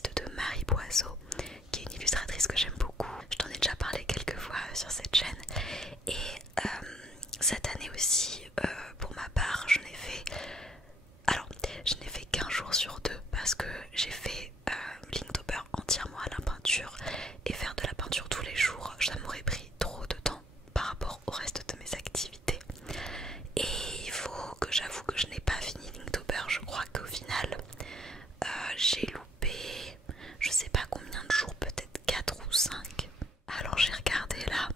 artiste de Marie Boiseau, qui est une illustratrice que j'aime beaucoup. Je t'en ai déjà parlé quelques fois sur cette chaîne. Et cette année aussi, pour ma part, je n'ai fait... Alors, je n'ai fait qu'un jour sur deux parce que j'ai fait Linktober entièrement à la peinture. Et faire de la peinture tous les jours, ça m'aurait pris trop de temps par rapport au reste de mes activités. Et il faut que j'avoue que je n'ai pas fini Linktober. Je crois qu'au final, j'ai loupé, je sais pas combien de jours, peut-être 4 ou 5. Alors j'ai regardé là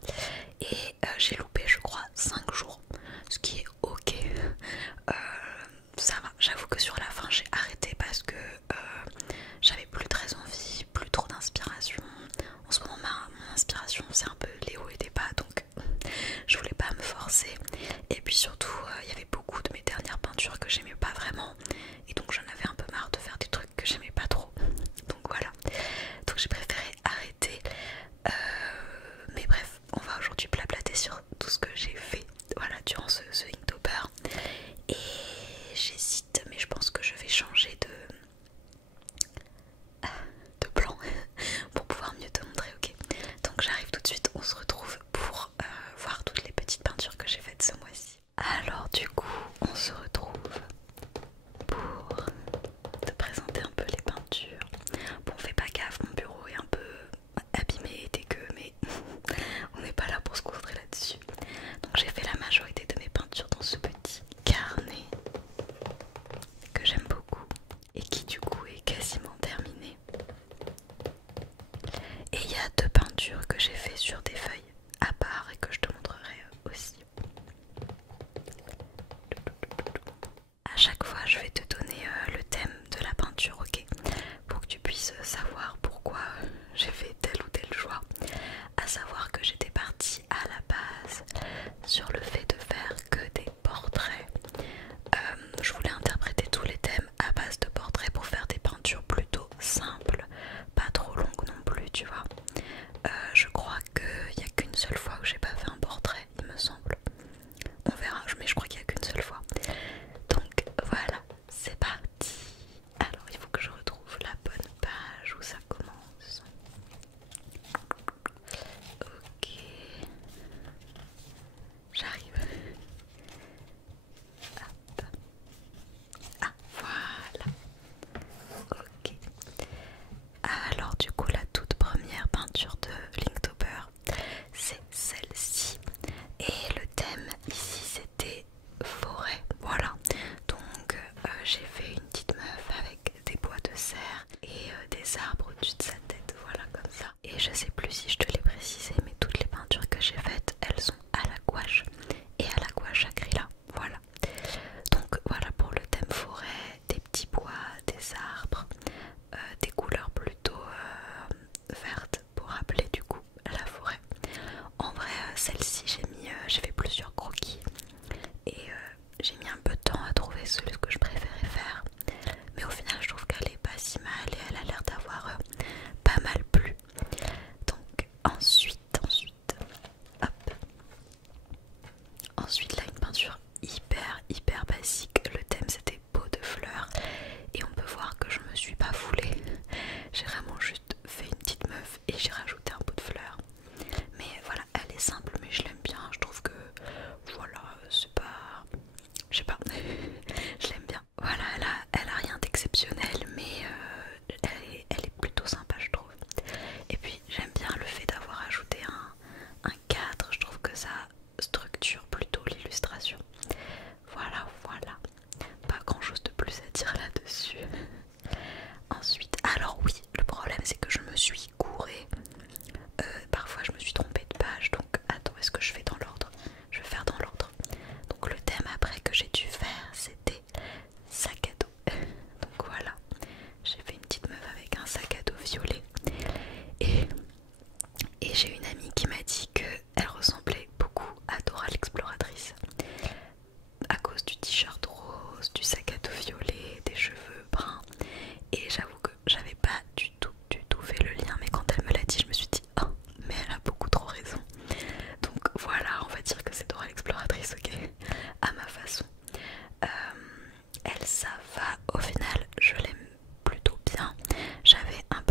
et j'ai loupé je crois 5 jours, ce qui est ok. Ça va, j'avoue que sur la fin j'ai arrêté parce que j'avais plus très envie, plus trop d'inspiration. En ce moment mon inspiration c'est un peu les hauts et les bas, donc je voulais pas me forcer. Et puis surtout il y avait beaucoup de mes dernières peintures que j'aimais pas vraiment, et donc j'en avais un peu marre de faire des trucs que j'aimais pas trop. Donc voilà, donc j'ai préféré arrêter. Mais bref, on va aujourd'hui blablater sur tout ce que j'ai fait, voilà, durant ce Inktober. Et j'hésite, mais je pense que je vais changer de plan pour pouvoir mieux te montrer, ok? Donc j'arrive tout de suite, on se retrouve pour voir toutes les petites peintures que j'ai faites ce mois-ci. Alors du coup, on se retrouve pour te présenter un peu les peintures. Bon, fais pas gaffe, mon bureau est un peu abîmé et dégueu, mais on n'est pas là pour se concentrer là-dessus. Donc j'ai fait la majorité de mes peintures dans ce petit carnet que j'aime beaucoup et qui du coup est quasiment terminé. Et il y a deux peintures que j'ai fait sur des feuilles à part et que je te montrerai aussi. À chaque fois je vais te donner le thème de la peinture, ok, pour que tu puisses savoir pourquoi j'ai fait tel ou tel choix. À savoir que j'étais partie à la base sur le fait de faire que des portraits. Je voulais interpréter tous les thèmes à base de portraits pour faire des peintures plutôt simples, pas trop longues non plus, tu vois. Je crois qu'il n'y a qu'une seule fois que j'ai pas fait un portrait, il me semble. On verra, mais je crois qu'il n'y a qu'une seule fois. Donc voilà, c'est parti. Alors il faut que je retrouve la bonne page où ça commence. Ok, j'arrive. Hop. Ah voilà. Ok. Alors du coup la toute première peinture de Linktober, c'est celle-ci. Et le thème ici c'était forêt. Voilà. Donc j'ai fait une petite meuf avec des bois de serre et des arbres au-dessus de sa tête. Voilà, comme ça. Et je sais plus si je te l'ai précisé, mais toutes les peintures que j'ai faites, elles sont à la gouache et à la gouache acryla. Voilà. Donc voilà pour le thème forêt, des petits bois, des arbres, des couleurs plutôt vertes pour rappeler du coup la forêt. En vrai celle-ci j'ai fait plusieurs croquis et j'ai mis un peu de temps à trouver celui que je préférais faire, mais au final je trouve qu'elle est pas si mal et elle a l'air d'avoir pas mal plu. Donc ensuite hop, ensuite là une peinture hyper basique. Le thème c'était peau de fleurs et on peut voir que je me suis pas foulée. J'ai vraiment juste fait une petite meuf et j'ai rajouté un pot de fleurs. Mais voilà, elle est simple mais je l'aime bien. Je trouve que voilà, c'est pas... je sais pas, je l'aime bien. Voilà, elle a rien d'exceptionnel mais elle est plutôt sympa je trouve. Et puis j'aime bien le fait d'avoir ajouté un cadre. Je trouve que ça structure plutôt l'illustration. Voilà, pas grand chose de plus à dire là-dessus. Ensuite, alors oui, le problème c'est que je me suis courée. Parfois je me suis trompée de page, donc attends, est-ce que je fais dans l'ordre? Je vais faire dans l'ordre. Donc le thème après que j'ai dû faire c'était sac à dos. Donc voilà, j'ai fait une petite meuf avec un sac à dos violet. Et j'ai une amie qui m'a dit qu'elle ressemblait beaucoup à Dora l'exploratrice à cause du t-shirt rose, du sac à dos violet, des cheveux bruns. Et j'avoue que j'avais pas du tout fait le lien, mais quand elle me l'a dit je me suis dit oh mais elle a beaucoup trop raison. Donc voilà, on va dire que c'est Dora l'exploratrice, ok, à ma façon. Elle, ça va, au final je l'aime plutôt bien. J'avais un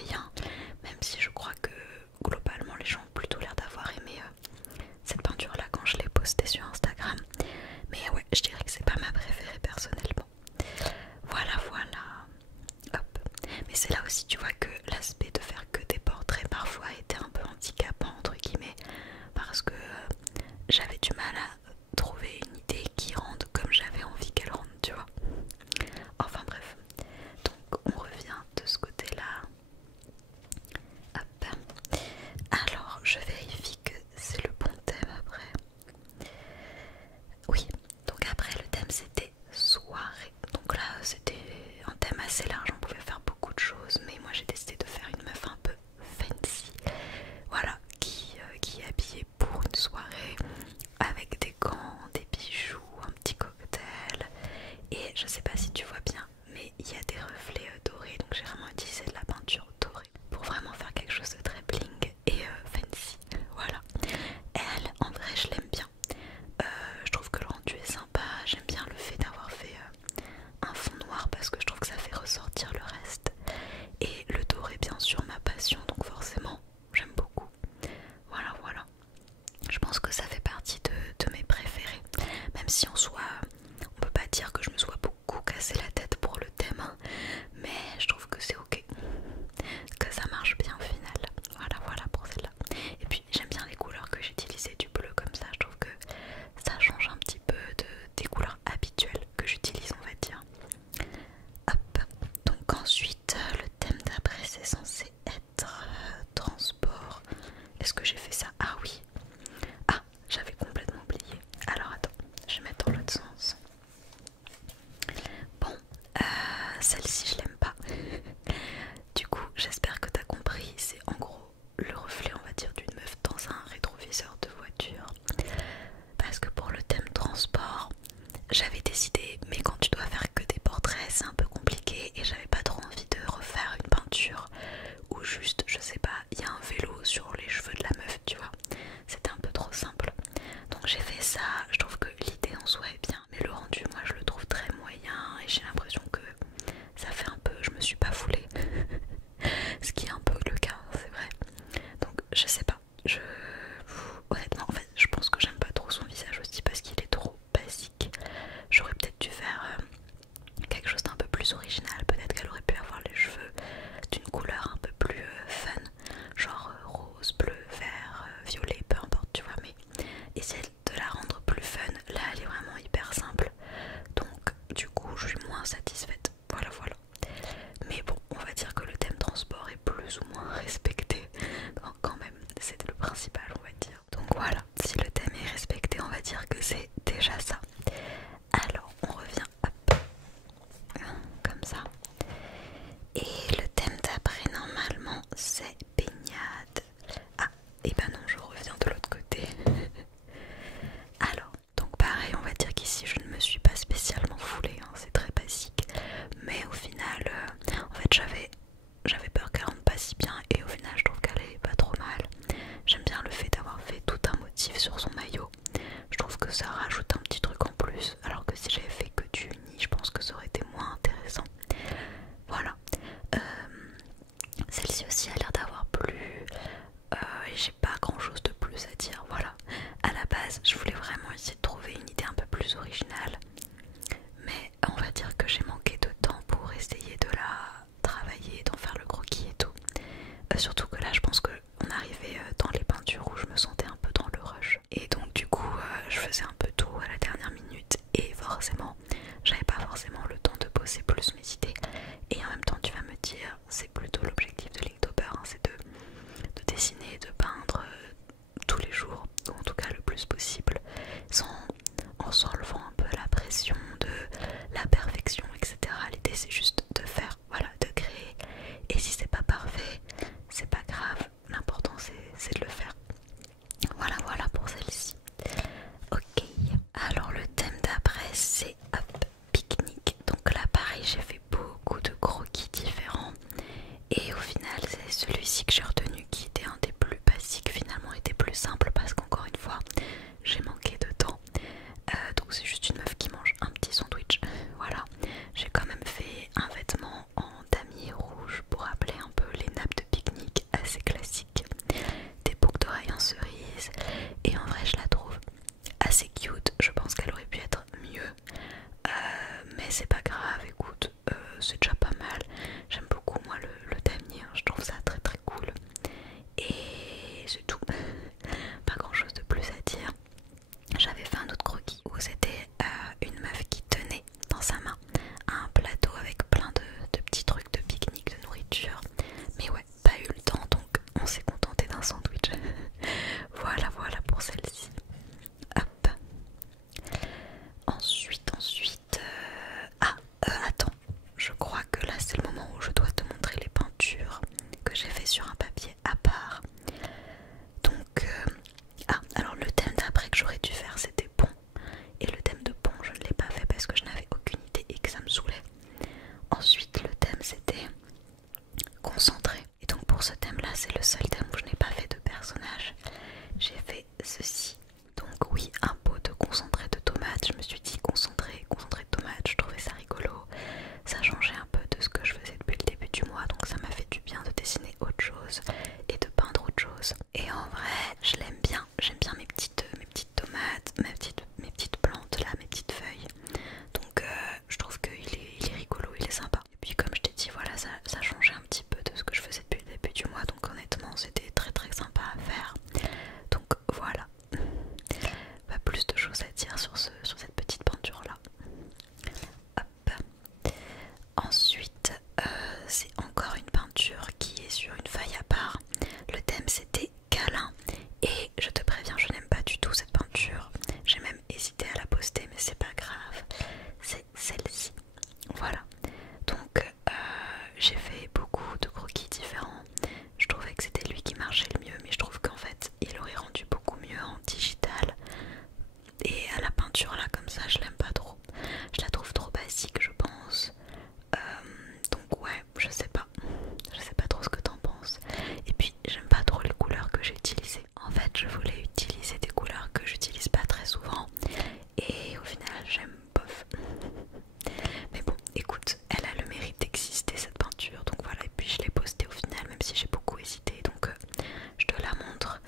moyen, même si je crois que globalement les gens ont plutôt l'air d'avoir aimé cette peinture là quand je l'ai postée sur Instagram. Mais ouais, je dirais que c'est pas ma préférée personnellement. Voilà, voilà. Hop. Mais c'est là aussi tu vois que l'aspect de faire que des portraits parfois était un peu handicapant entre guillemets, parce que j'avais du mal à trouver une idée qui rende comme j'avais envie qu'elle rende, tu vois. Enfin bref, donc on revient de ce côté là. Hop. Alors je vérifie que c'est le bon thème après. Oui, donc après le thème c'était soirée. Donc là c'était un thème assez large, on pouvait faire beaucoup de choses, mais moi j'ai décidé de faire une meuf un peu fancy. Voilà, qui est habillée pour une soirée avec des gants, des bijoux, un petit cocktail. Et je sais pas si tu vois bien, mais il y a des reflets dorés, donc j'ai vraiment utilisé de la peinture dorée pour vraiment faire quelque chose de très bling et fancy. Voilà. Elle, en vrai, je l'aime bien. Je trouve que le rendu est sympa. J'aime bien le fait d'avoir fait un fond noir parce que je trouve que ça fait ressortir le reste. Et le doré, bien sûr, ma passion, donc forcément, j'aime beaucoup. Voilà, voilà. Je pense que ça fait partie de mes préférés. Même si en soi, on peut pas dire que je me sois beaucoup cassé la tête pour le thème, hein, mais je trouve que c'est ok, que ça marche bien au final. Voilà, voilà pour celle-là. Et puis j'aime bien les couleurs que j'ai utilisées, du bleu comme ça. Je trouve que ça change un petit peu des couleurs habituelles que j'utilise, on va dire. Hop. Donc ensuite, le thème d'après c'est censé être transport. Est-ce que j'ai fait ça? Ah oui. Ah, j'avais complètement oublié. Alors attends, je vais mettre dans l'autre sens. Bon, celle-ci je l'aime pas. Du coup, j'espère que t'as compris. C'est en gros le reflet, on va dire, d'une meuf dans un rétroviseur de voiture. Parce que pour le thème transport, j'avais décidé, mais quand tu dois faire que des portraits, c'est un peu compliqué et j'avais pas trop envie de refaire une peinture ou juste, je sais pas, il y a un vélo sur les cheveux de la meuf, tu vois. C'était un peu trop simple. Donc j'ai fait ça, je trouve que l'idée en soi est bien, mais le rendu, moi je le trouve très moyen et j'ai l'impression que ça fait un peu, je me suis pas foulée. Ce qui est un peu le cas, c'est vrai. Donc je sais pas, honnêtement en fait je pense que j'aime pas trop son visage aussi parce qu'il est trop basique. J'aurais peut-être dû faire quelque chose d'un peu plus original. Peut-être qu'elle aurait pu avoir les cheveux d'une couleur un peu plus fun, genre rose, bleu, vert, violet, peu importe, tu vois. Mais essayer de la rendre plus fun, là elle est vraiment hyper simple, donc du coup je suis moins satisfaite. Voilà, voilà. Mais bon, on va dire que le thème transport est plus ou moins respecté quand même, c'est le principal, on va dire. Donc voilà, si le thème est respecté, on va dire que c'est déjà ça. Alors on revient, hop, comme ça. Et le thème d'après normalement c'est baignade. Ah, et ben non, je reviens de l'autre côté. Alors, donc pareil, on va dire qu'ici je ne me suis pas spécialement foulée, hein, c'est très basique. Mais au final, en fait j'avais peur qu'elle rentre pas si bien et au final je trouve qu'elle est pas trop mal. J'aime bien le fait d'avoir fait tout un motif sur son maillot. Je trouve que ça rajoute un petit truc en plus, alors que si j'avais fait que du uni, je pense que ça aurait été moins intéressant. Voilà. Celle-ci aussi a l'air d'avoir plu. Et j'ai pas grand chose de plus à dire. Voilà. À la base, je voulais vraiment essayer de trouver une idée un peu plus originale. Mais on va dire que j'ai manqué de temps pour essayer de la travailler, d'en faire le croquis et tout. Surtout que là, je pense qu'on arrivait dans les peintures où je me sentais un peu dans le rush. Et donc du coup, je faisais un peu tout à la dernière minute. Et forcément, j'avais pas forcément le temps de poser plus mes idées. Et en même temps, tu vas me dire, c'est plutôt l'objectif de Linktober, hein, c'est de dessiner, de peindre tous les jours, ou en tout cas le plus possible, en s'enlevant un peu la pression de la perfection, etc. L'idée c'est juste de faire, voilà, de créer. Et si c'est pas parfait, c'est pas grave, l'important c'est de le faire. Voilà, voilà pour celle-ci. Ok, alors le thème d'après c'est hop, pique-nique. Donc là pareil, j'ai fait beaucoup de croquis différents et au final c'est celui-ci que j'ai retenu qui était un des plus basiques, finalement était plus simple parce qu'encore une fois j'ai manqué de temps. Donc c'est juste une meuf qui mange un petit sandwich. Voilà, j'ai quand même fait un vêtement en damier rouge pour rappeler un peu les nappes j'ai fait sur un papier à part. Donc, alors le thème d'après que j'aurais dû faire c'était pont. Et le thème de pont je ne l'ai pas fait parce que je n'avais aucune idée et que ça me saoulait. Ensuite le thème c'était concentré. Et donc pour ce thème là c'est le seul thème où je n'ai pas fait de personnage. J'ai fait ceci. Donc oui, un pot de concentré de tomates. Je me suis dit concentré de tomates, je trouvais ça rigolo. Ça changeait un peu de ce que je faisais depuis le début du mois, donc ça m'a fait du bien de dessiner autre chose et de peindre autre chose. Et en vrai, je l'aime bien. J'aime bien mes petites tomates, mes petites plantes là, mes petites feuilles. Donc je trouve qu'il est rigolo, il est sympa. Et puis comme je t'ai dit, voilà, ça changeait un petit peu de ce que je faisais depuis le début du mois, donc honnêtement c'était très très sympa à faire. Donc voilà, pas plus de choses à dire sur cette petite peinture là. Hop. Ensuite c'est encore une peinture qui est sur une feuille à part. Le thème c'était câlin et je te préviens, je n'aime pas du tout cette peinture. J'ai même hésité à la poster mais c'est pas grave, c'est celle-ci. Voilà, donc j'ai fait beaucoup de croquis différents. Je trouvais que c'était lui qui marchait le mieux, mais je trouve qu'en fait il aurait rendu beaucoup mieux en digital. Et à la peinture là comme ça je l'aime pas trop. Je la trouve trop basique je pense. Donc ouais, je sais pas trop ce que t'en penses. Et puis j'aime pas trop les couleurs que j'ai utilisées. En fait je voulais utiliser des couleurs que j'utilise pas très souvent. Et au final j'aime bof. Mais bon écoute, elle a le mérite d'exister cette peinture. Donc voilà, et puis je l'ai postée au final même si j'ai beaucoup hésité. Donc je te la montre.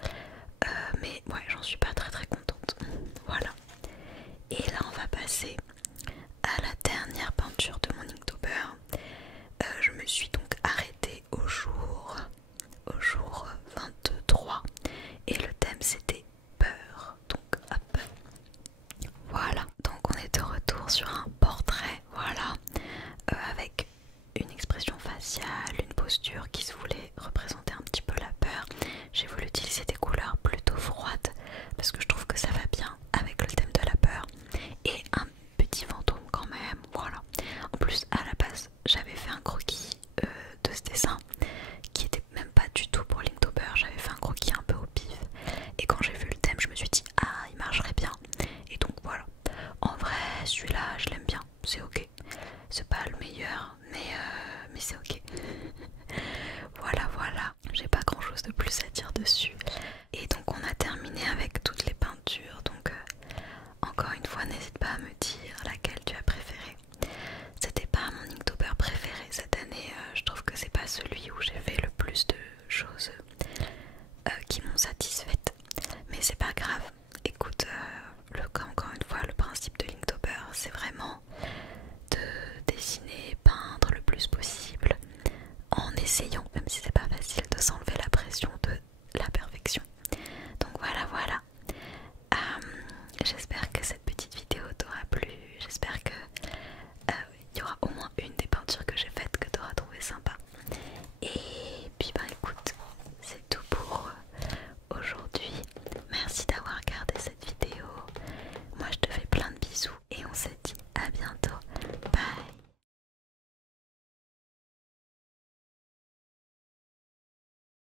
Mais ouais, j'en suis pas très très contente. Voilà. Et là on va passer à la dernière peinture de mon Inktober. Je me suis donc arrêtée au jour 23 et le thème c'était peur. Donc hop, voilà. Donc on est de retour sur un portrait, voilà, avec une expression faciale, une posture qui se voulait représenter un petit peu la peur. J'ai voulu utiliser des couleurs plutôt froides parce que je trouve que ça va bien avec le thème de la peur et un petit fantôme quand même, voilà. En plus à la base j'avais fait un croquis de ce dessin qui était même pas du tout pour Linktober. J'avais fait un croquis un peu au pif et quand j'ai vu le thème je me suis dit ah il marcherait bien. Et donc voilà, en vrai celui-là je l'aime bien, c'est ok. C'est pas le meilleur mais c'est ok. Voilà, j'ai pas grand chose de plus à dire dessus. Et donc on a terminé avec toutes les peintures. Donc encore une fois n'hésite pas à me dire laquelle tu as préférée. C'était pas mon Inktober préféré cette année. Je trouve que c'est pas celui où j'ai fait le plus de choses qui m'ont satisfaite. Mais c'est pas grave. Écoute, encore une fois le principe de Linktober c'est vraiment de dessiner, peindre le plus possible en essayant, même